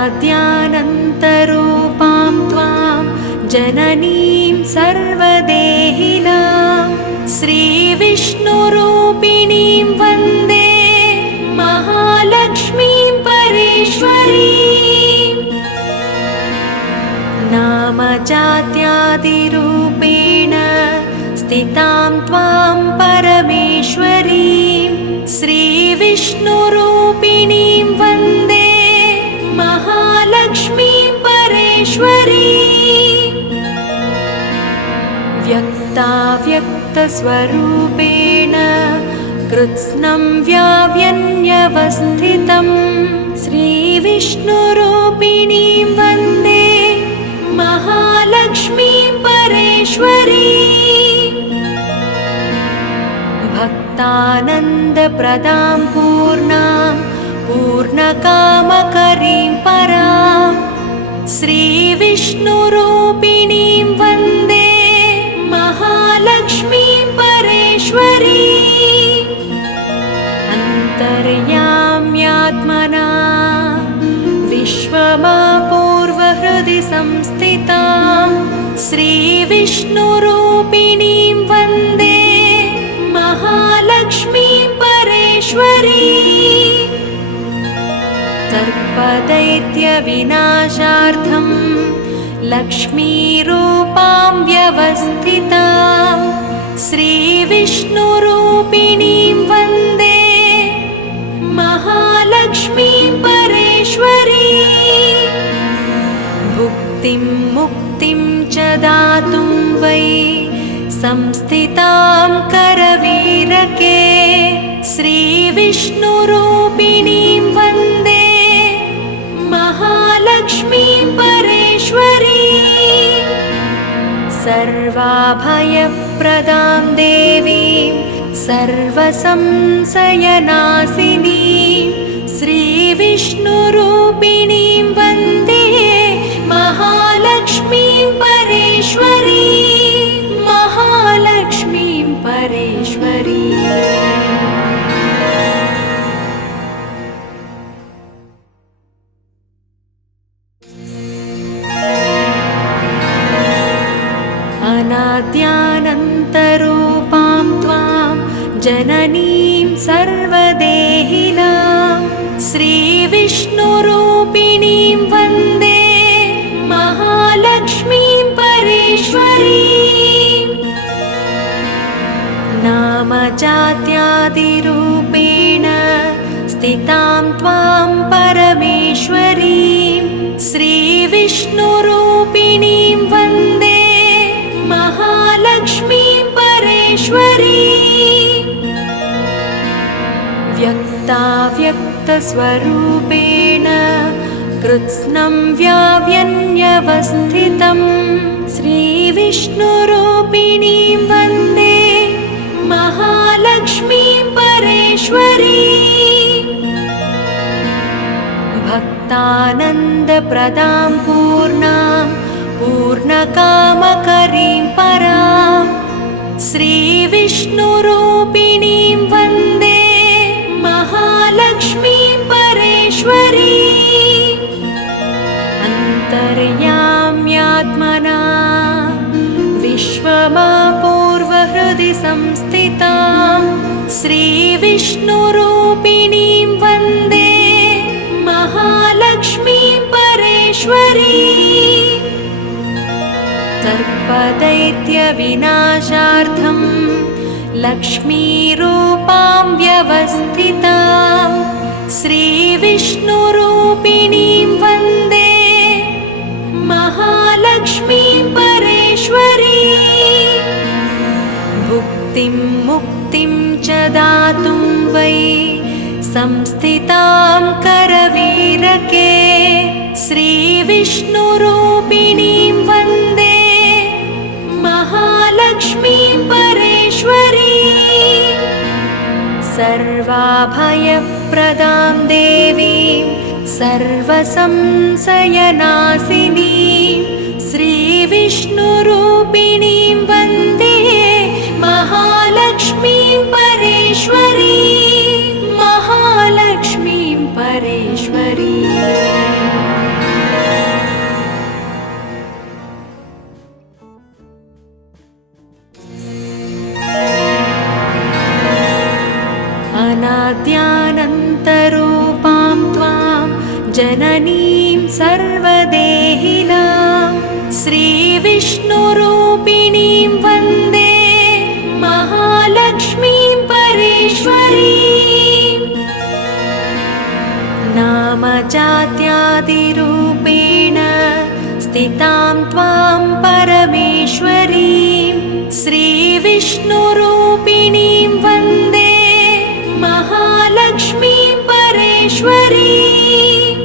अनाद्यानन्तरूपां त्वां जननीं सर्वदेहिनां श्रीविष्णुरूपिणीं वन्दे महालक्ष्मीं परेश्वरीं। नामजात्यादिरूपेण स्थितां त्वां परमेश्वरीं श्रीविष्णुरूपिणीं वन्दे महालक्ष्मीं परेश्वरीं। व्यक्ताव्यक्तस्वरूपेण कृत्स्नं व्याव्यन्यवस्थितं श्रीविष्णुरूपिणीं वन्दे महालक्ष्मीं परेश्वरीं। भक्तानन्दप्रदां पूर्णां पूर्णकामकरीं परां श्रीविष्णुरूपिणीं वन्दे महालक्ष्मीं परेश्वरीं। अन्तर्याम्यात्मना विश्वमापूर्वहृदि संस्थितां श्रीविष्णुरूपिणीं वन्दे महालक्ष्मीं परेश्वरीं। सर्पदैत्यविनाशार्थं लक्ष्मीरूपां व्यवस्थितां श्रीविष्णुरूपिणीं वन्दे महालक्ष्मीं परेश्वरीं। भुक्तिं मुक्तिं च दातुं वै संस्थितां करवीरके श्रीविष्णुरूपिणीं वन्दे महालक्ष्मीं परेश्वरीं। सर्वाभयप्रदां देवीं सर्वसंशयनाशिनीं श्रीविष्णुरूपिणीं वन्दे महालक्ष्मीं परेश्वरीं। महालक्ष्मीं परेश्वरीं। अनाद्यानन्तरूपां त्वां जननीं सर्वदेहिनां श्रीविष्णुरूपिणीं वन्दे महालक्ष्मीं परेश्वरीं। नामजात्यादिरूपेण स्थितां त्वां परमेश्वरीं श्रीविष्णुरूपिणीं वन्दे महालक्ष्मीं परेश्वरीं। व्यक्ताव्यक्तस्वरूपेण कृत्स्नं व्याव्यन्यवस्थितं श्रीविष्णुरूपिणीं वन्दे महालक्ष्मीं परेश्वरीं। भक्तानन्दप्रदां पूर्णां पूर्णकामकरीं परां श्रीविष्णुरूपिणीं वन्दे महालक्ष्मीं परेश्वरीं। अन्तर्याम्यात्मना विश्वमापूर्वहृदि संस्थितां श्रीविष्णुरूपिणीं वन्दे महालक्ष्मीं परेश्वरीं। सर्पदैत्यविनाशार्थं लक्ष्मीरूपां व्यवस्थितां श्रीविष्णुरूपिणीं वन्दे महालक्ष्मीं परेश्वरीं। भुक्तिं मुक्तिं च दातुं वै संस्थितां करवीरके श्रीविष्णुरूपिणीं वन्दे महालक्ष्मीं परेश्वरीं। सर्वाभयप्रदां देवीं सर्वसंशयनाशिनीं श्रीविष्णुरूपिणीं वन्दे महालक्ष्मीं परेश्वरीं। महालक्ष्मीं परेश्वरीं। अनाद्यानन्तरूपां त्वां जननीं सर्वदेहिनां श्रीविष्णुरूपिणीं वन्दे महालक्ष्मीं परेश्वरीम्। नामजात्यादिरूपेण स्थितां त्वां परमेश्वरीं श्रीविष्णुरूपिणीं वन्दे महालक्ष्मीं परेश्वरीम्।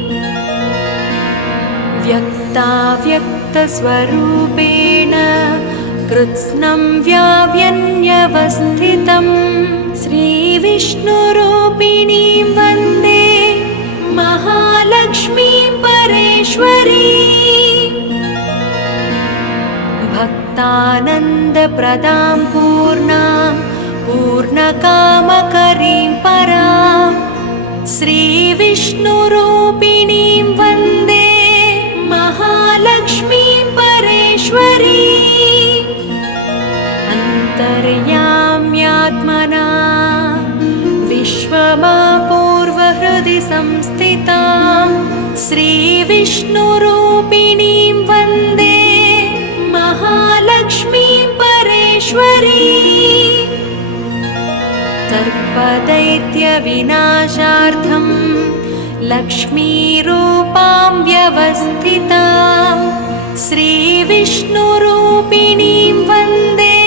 व्यक्ताव्यक्तस्वरूपेण कृत्स्नं व्याव्यन्यवस्थितं श्रीविष्णुरूपिणीं वन्दे महालक्ष्मीं परेश्वरीम्। भक्तानन्दप्रदां पूर्णां पूर्णकामकरीं परां श्रीविष्णुरूपिणीं वन्दे महालक्ष्मीं परेश्वरीम्। अन्तर्याम्यात्मना विश्वमापूर्वहृदि संस्थितां श्रीविष्णुरूपिणीं वन्दे महालक्ष्मीं परेश्वरीम्। सर्पदैत्यविनाशार्थं लक्ष्मीरूपां व्यवस्थितां श्रीविष्णुरूपिणीं वन्दे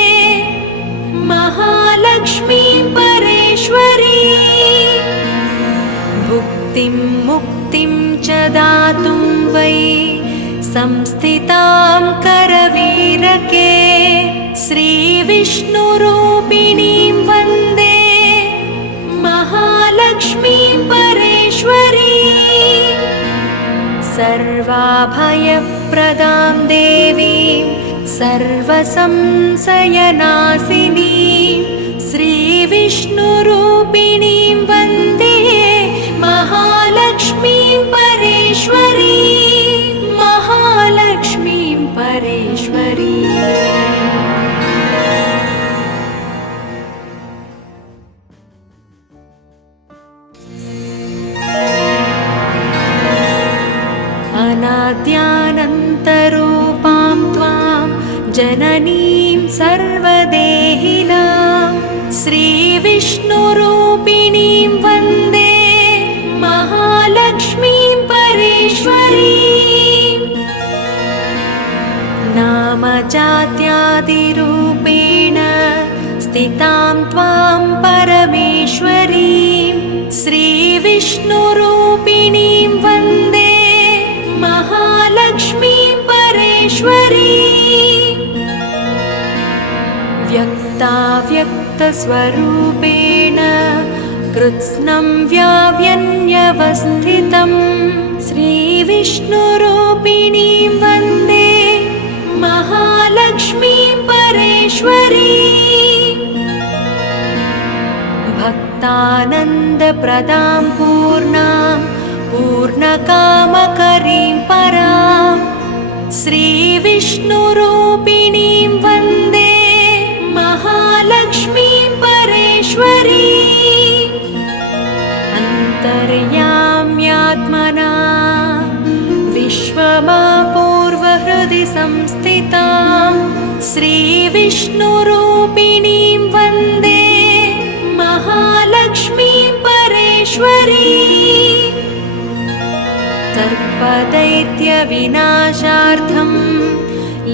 महालक्ष्मीं परेश्वरीम्। भुक्तिं मुक्तिं च दातुं वै संस्थितां करवीरके श्रीविष्णुरूपिणीं वन्दे महालक्ष्मीं परेश्वरीम्। सर्वाभयप्रदां देवीं सर्वसंशयनाशिनीं श्रीविष्णुरूपिणीं वन्दे महालक्ष्मीं परेश्वरीम्। महालक्ष्मीं परेश्वरीम्। अनाद्यानन्तरूपां त्वां जननीं सर्वदेहिनां श्रीविष्णुरूपिणीं वन्दे महालक्ष्मीं परेश्वरीम्। नामजात्यादिरूपेण स्थितां त्वां परमेश्वरीं श्रीविष्णुरूपिणीं वन्दे महालक्ष्मीं परेश्वरीम्। व्यक्ताव्यक्तस्वरूपेण कृत्स्नं व्याव्यन्यवस्थितं श्रीविष्णुरूपिणीं वन्दे महालक्ष्मीं परेश्वरीम्। भक्तानन्दप्रदां पूर्णां पूर्णकामकरीं परां श्रीविष्णुरूपिणीं वन्दे महालक्ष्मीं परेश्वरीम्। अन्तर्याम्यात्मना विश्वमापूर्वहृदि संस्थितां श्रीविष्णुरूपिणीं वन्दे महालक्ष्मीं परेश्वरीम्। सर्पदैत्यविनाशार्थं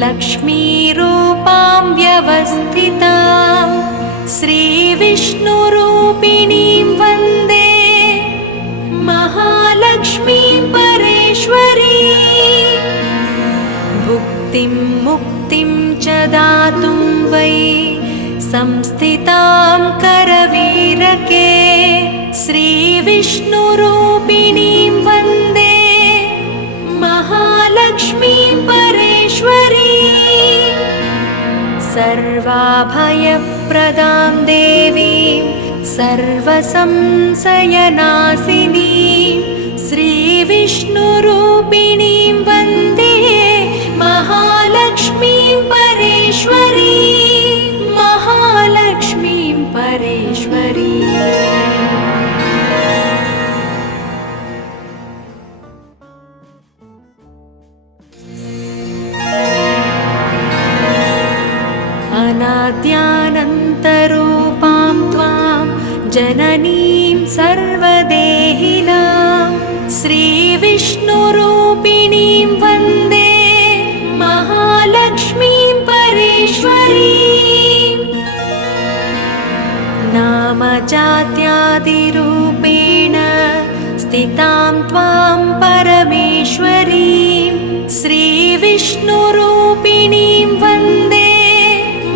लक्ष्मीरूपां व्यवस्थितां श्रीविष्णुरूपिणीं वन्दे महालक्ष्मीं परेश्वरीम्। भुक्तिं मुक्तिं च दातुं वै संस्थितां करवीरके श्रीविष्णुरूपिणीं वन्दे महालक्ष्मीं परेश्वरीम्। सर्वाभयप्रदां देवीं सर्वसंशयनाशिनीं श्रीविष्णुरूपिणीं वन्दे महालक्ष्मीं परेश्वरीम्। महालक्ष्मीं परेश्वरीम्। स्थितां त्वां परमेश्वरीं श्रीविष्णुरूपिणीं वन्दे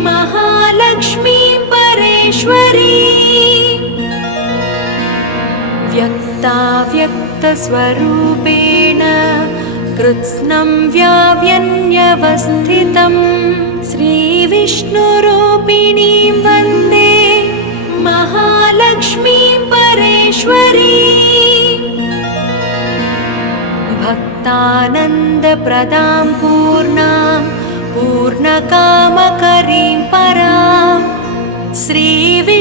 महालक्ष्मीं परेश्वरीं व्यक्ताव्यक्तस्वरूपेण कृत्स्नं व्याव्यन्यवस्थितं श्रीविष्णुरूपिणीं वन्दे महालक्ष्मीं परेश्वरीं भक्तानन्दप्रदां पूर्णां पूर्णकामकरीं परां श्रीविष्णुरूपिणीं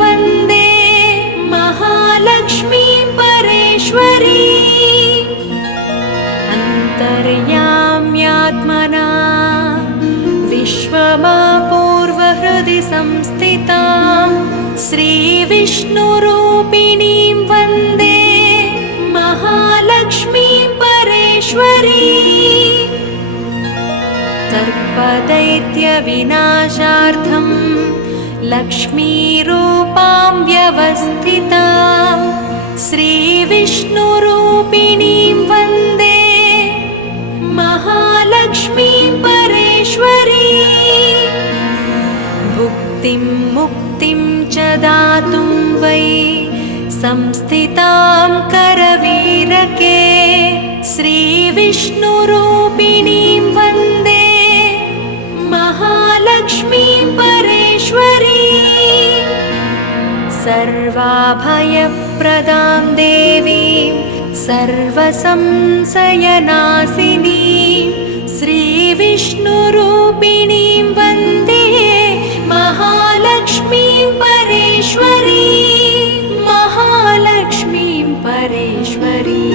वन्दे महालक्ष्मीं परेश्वरीं अन्तर्याम्यात्मना विश्वमापूर्वहृदि संस्थितां श्रीविष्णुरूपिणीं वन्दे महालक्ष्मीं परेश्वरीं सर्पदैत्यविनाशार्थं लक्ष्मीरूपां व्यवस्थितां श्रीविष्णुरूपिणीं वन्दे महालक्ष्मीं परेश्वरीं भुक्तिं मुक्तिं च दातुं वै संस्थितां करवीरके श्रीविष्णुरूपिणीं वन्दे महालक्ष्मीं परेश्वरीं सर्वाभयप्रदां देवीं सर्वसंशयनाशिनीं श्रीविष्णुरूपिणीं वन्दे महालक्ष्मीं परेश्वरीं महालक्ष्मीं परेश्वरीं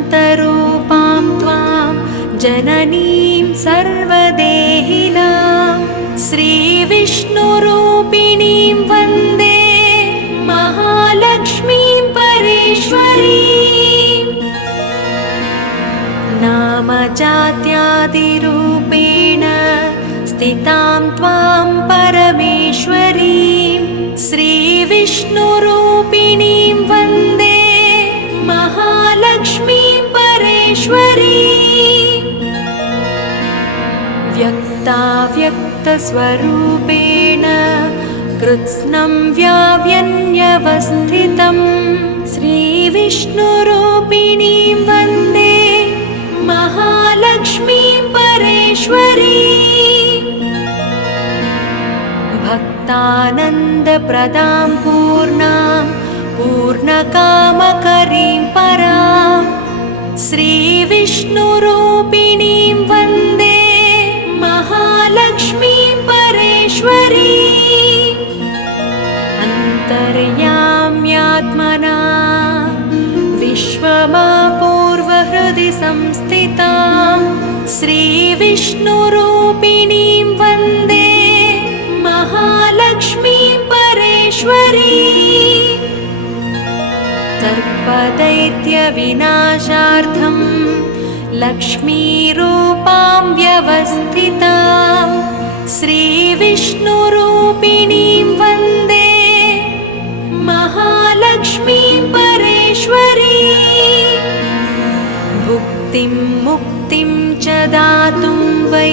अनाद्यानन्तरूपां त्वां जननीं सर्वदेहिनां श्रीविष्णुरूपिणीं वन्दे महालक्ष्मीं परेश्वरीं नामजात्यादिरूपेण स्थितां त्वां परमेश्वरीं श्रीविष्णुरूपिणीं वन्दे महालक्ष्मीं परेश्वरीं व्यक्ताव्यक्तस्वरूपेण कृत्स्नं व्याव्यन्यवस्थितं श्रीविष्णुरूपिणीं वन्दे महालक्ष्मीं परेश्वरीं भक्तानन्दप्रदां पूर्णां पूर्णकामकरीं परां श्रीविष्णुरूपिणीं वन्दे महालक्ष्मीं परेश्वरीं अन्तर्याम्यात्मना विश्वमापूर्वहृदि संस्थितां श्रीविष्णुरूपिणीं वन्दे महालक्ष्मीं परेश्वरीं सर्पदैत्यविनाशार्थं लक्ष्मीरूपां व्यवस्थितां श्रीविष्णुरूपिणीं वन्दे महालक्ष्मीं परेश्वरीं भुक्तिं मुक्तिं च दातुं वै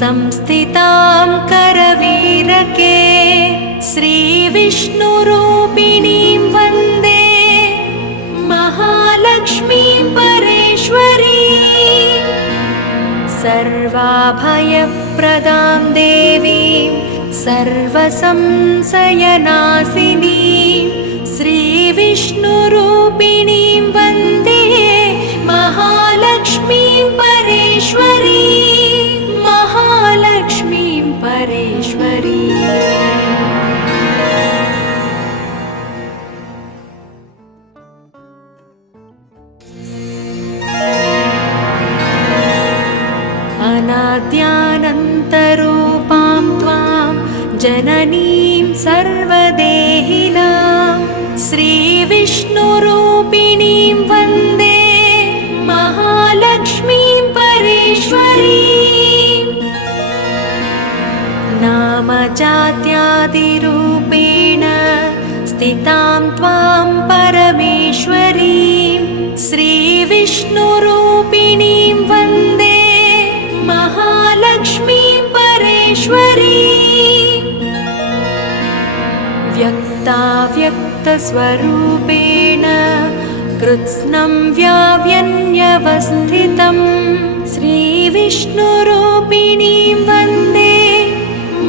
संस्थितां करवीरके श्रीविष्णुरूपिणीं वन्दे महालक्ष्मीं परेश्वरीं सर्वाभयप्रदां देवीं सर्वसंशयनाशिनीं श्रीविष्णुरूपिणीं वन्दे महालक्ष्मीं परेश्वरीं महालक्ष्मीं परेश्वरीं अनाद्यानन्तरूपां त्वां जननीं सर्वदेहिनां श्रीविष्णुरूपिणीं वन्दे श्रीविष्णुरूपिणीं वन्दे महालक्ष्मीं परेश्वरीं व्यक्ताव्यक्तस्वरूपेण कृत्स्नं व्याव्यन्यवस्थितं श्रीविष्णुरूपिणीं वन्दे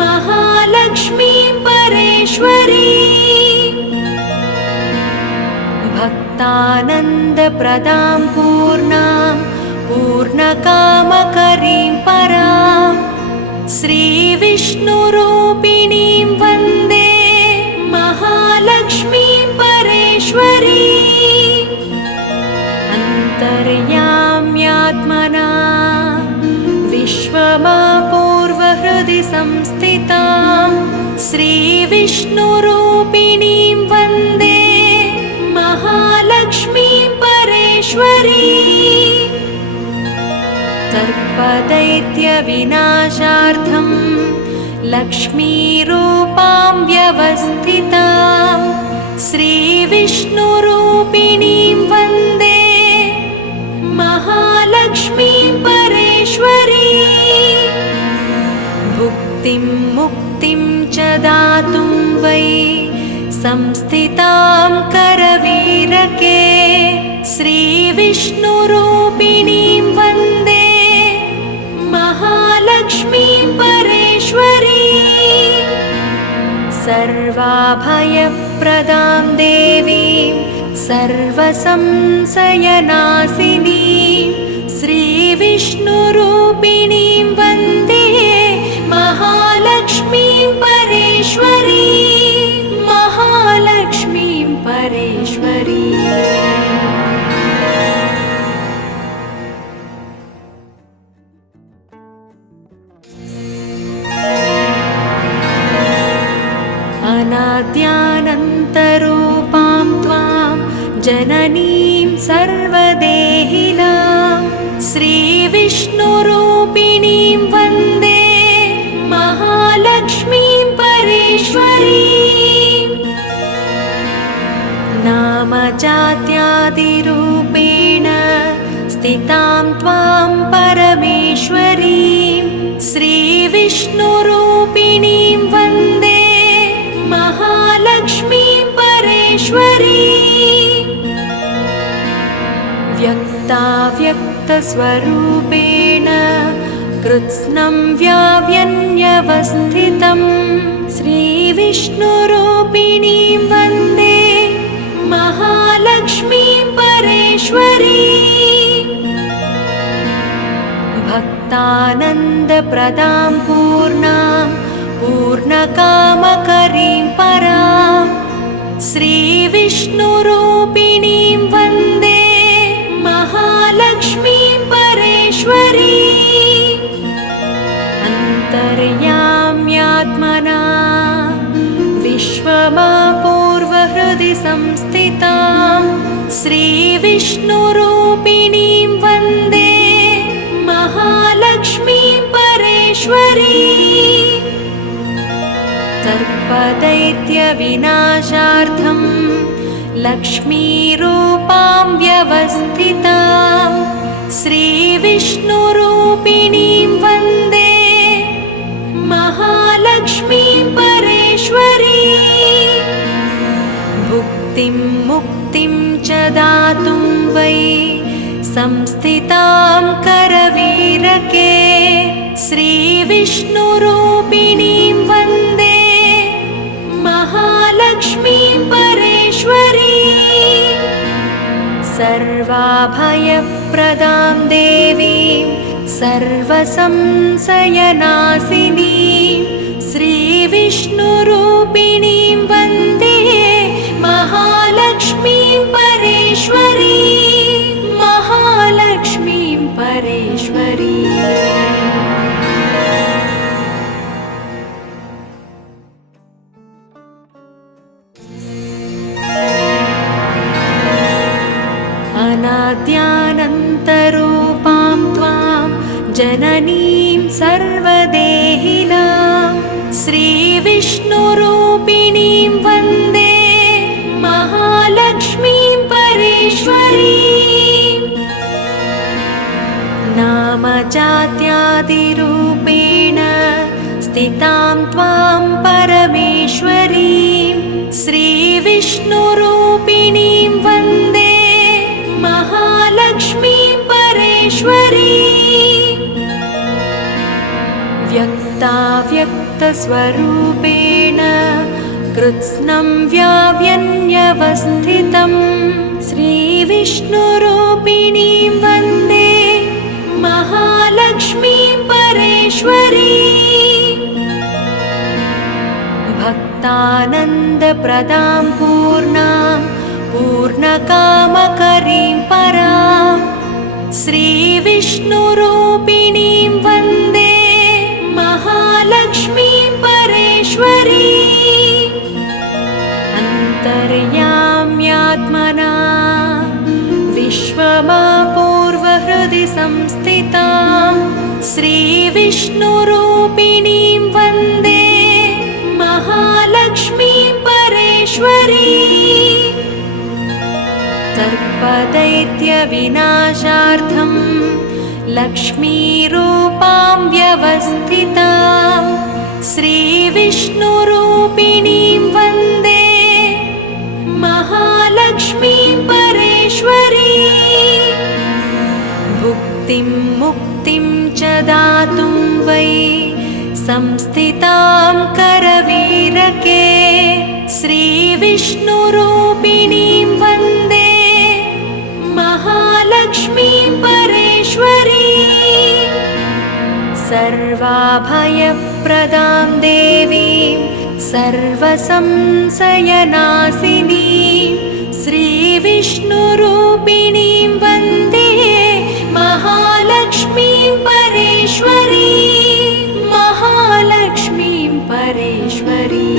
महालक्ष्मीं परेश्वरीं भक्तानन्दप्रदां पूर्णां पूर्णकामकरीं परां श्रीविष्णुरूपिणीं वन्दे महालक्ष्मीं परेश्वरीं अन्तर्याम्यात्मना विश्वमापूर्वहृदि संस्थितां श्रीविष्णुरूपिणीं वन्दे महालक्ष्मीं परेश्वरीं सर्पदैत्यविनाशार्थं लक्ष्मीरूपां व्यवस्थितां श्रीविष्णुरूपिणीं वन्दे महालक्ष्मीं परेश्वरीं भुक्तिं मुक्तिं च दातुं वै संस्थितां करवीरके श्रीविष्णुरूपिणीं वन्दे महालक्ष्मीं परेश्वरीं सर्वाभयप्रदां देवीं सर्वसंशयनाशिनीं श्रीविष्णुरूपिणीं वन्दे महालक्ष्मीं परेश्वरीं महालक्ष्मीं परेश्वरीं अनाद्यानन्तरूपां त्वां जननीं सर्वदेहिनां श्रीविष्णुरूपिणीं वन्दे महालक्ष्मीं परेश्वरीं नामजात्यादिरूपेण स्थितां त्वां परमेश्वरीं श्रीविष्णुरूपिणीं वन्दे महालक्ष्मीं परेश्वरीं व्यक्ताव्यक्तस्वरूपेण कृत्स्नं व्याव्यन्यवस्थितं श्रीविष्णुरूपिणीं वन्दे महालक्ष्मीं परेश्वरीं भक्तानन्दप्रदां पूर्णां पूर्णकामकरीं परां श्रीविष्णुरूपिणीं वन्दे महालक्ष्मीं परेश्वरीं अन्तर्याम्यात्मना विश्वमापूर्वहृदि संस्थितां श्रीविष्णुरूपिणीं वन्दे महालक्ष्मीं परेश्वरीं सर्पदैत्यविनाशार्थं लक्ष्मीरूपां व्यवस्थितां श्रीविष्णुरूपिणीं वन्दे महालक्ष्मीं परेश्वरीं भुक्तिं मुक्तिं च दातुं वै संस्थितां करवीरके श्रीविष्णुरूपिणीं वन्दे महालक्ष्मीं परेश्वरीं सर्वाभयप्रदां देवीं सर्वसंशयनाशिनीं श्रीविष्णुरूपिणीं वन्दे महालक्ष्मीं परेश्वरीं महालक्ष्मीं परेश्वरीं अनाद्यानन्तरूपां त्वां जननीं सर्वदेहिनां श्रीविष्णुरूपिणीं वन्दे महालक्ष्मीं परेश्वरीं श्रीविष्णुरूपिणीं वन्दे महालक्ष्मीं परेश्वरीम् व्यक्ताव्यक्तस्वरूपेण कृत्स्नं व्याव्यन्यवस्थितं श्रीविष्णुरूपिणीं वन्दे महालक्ष्मीं परेश्वरीम् भक्तानन्दप्रदां पूर्णां पूर्णकामकरीं परां श्रीविष्णुरूपिणीं वन्दे महालक्ष्मीं परेश्वरीम् अन्तर्याम्यात्मना विश्वमापूर्वहृदि संस्थितां श्रीविष्णुरूपिणीं वन्दे महालक्ष्मीं परेश्वरीम् सर्पदैत्यविनाशार्थं लक्ष्मीरूपां व्यवस्थितां श्रीविष्णुरूपिणीं वन्दे महालक्ष्मीं परेश्वरीम् भुक्तिं मुक्तिं च दातुं वै संस्थितां करवीरके श्रीविष्णुरूपिणीं वन्दे महालक्ष्मीं परेश्वरीम् सर्वाभयप्रदां देवीं सर्वसंशयनाशिनीं श्रीविष्णुरूपिणीं वन्दे महालक्ष्मीं परेश्वरीम् महालक्ष्मीं परेश्वरीम्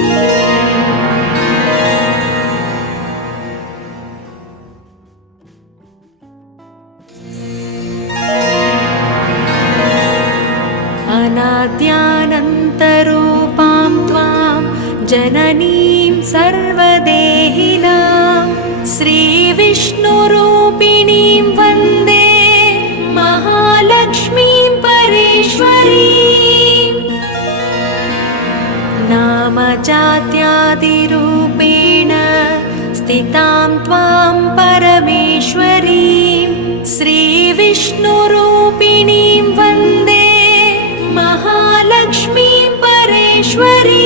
अनाद्यानन्तरूपां त्वां जननीं सर्वदेहिनां श्रीविष्णुरूपिणीं वन्दे महालक्ष्मीं परेश्वरीम् नामजात्यादिरूपेण स्थितां त्वां परमेश्वरीं श्रीविष्णुरूपिणीं वन्दे महालक्ष्मीं परेश्वरीम्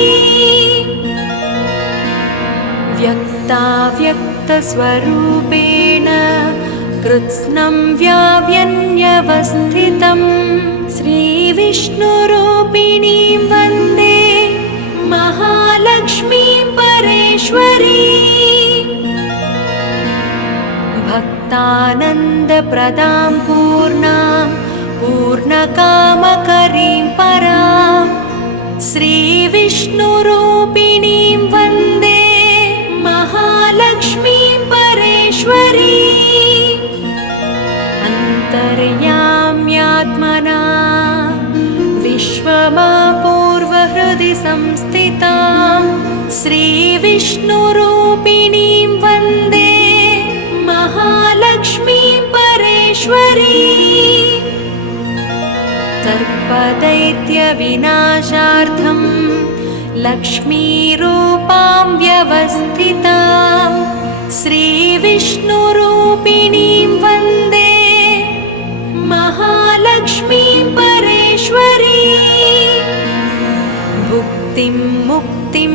व्यक्ताव्यक्तस्वरूपेण कृत्स्नं व्याव्यन्यवस्थितं श्रीविष्णुरूपिणीं वन्दे महालक्ष्मीं परेश्वरीम् भक्तानन्दप्रदां पूर्णां पूर्णकामकरीं परां श्रीविष्णुरूपिणीं वन्दे महालक्ष्मीं परेश्वरीम् अन्तर्याम्यात्मना विश्वमापूर्वहृदि संस्थितां श्रीविष्णुरूपिणीं वन्दे महालक्ष्मीं परेश्वरीम् सर्पदैत्यविनाशार्थं लक्ष्मीरूपां व्यवस्थितां श्रीविष्णुरूपिणीं वन्दे महालक्ष्मीं परेश्वरीम् भुक्तिं मुक्तिं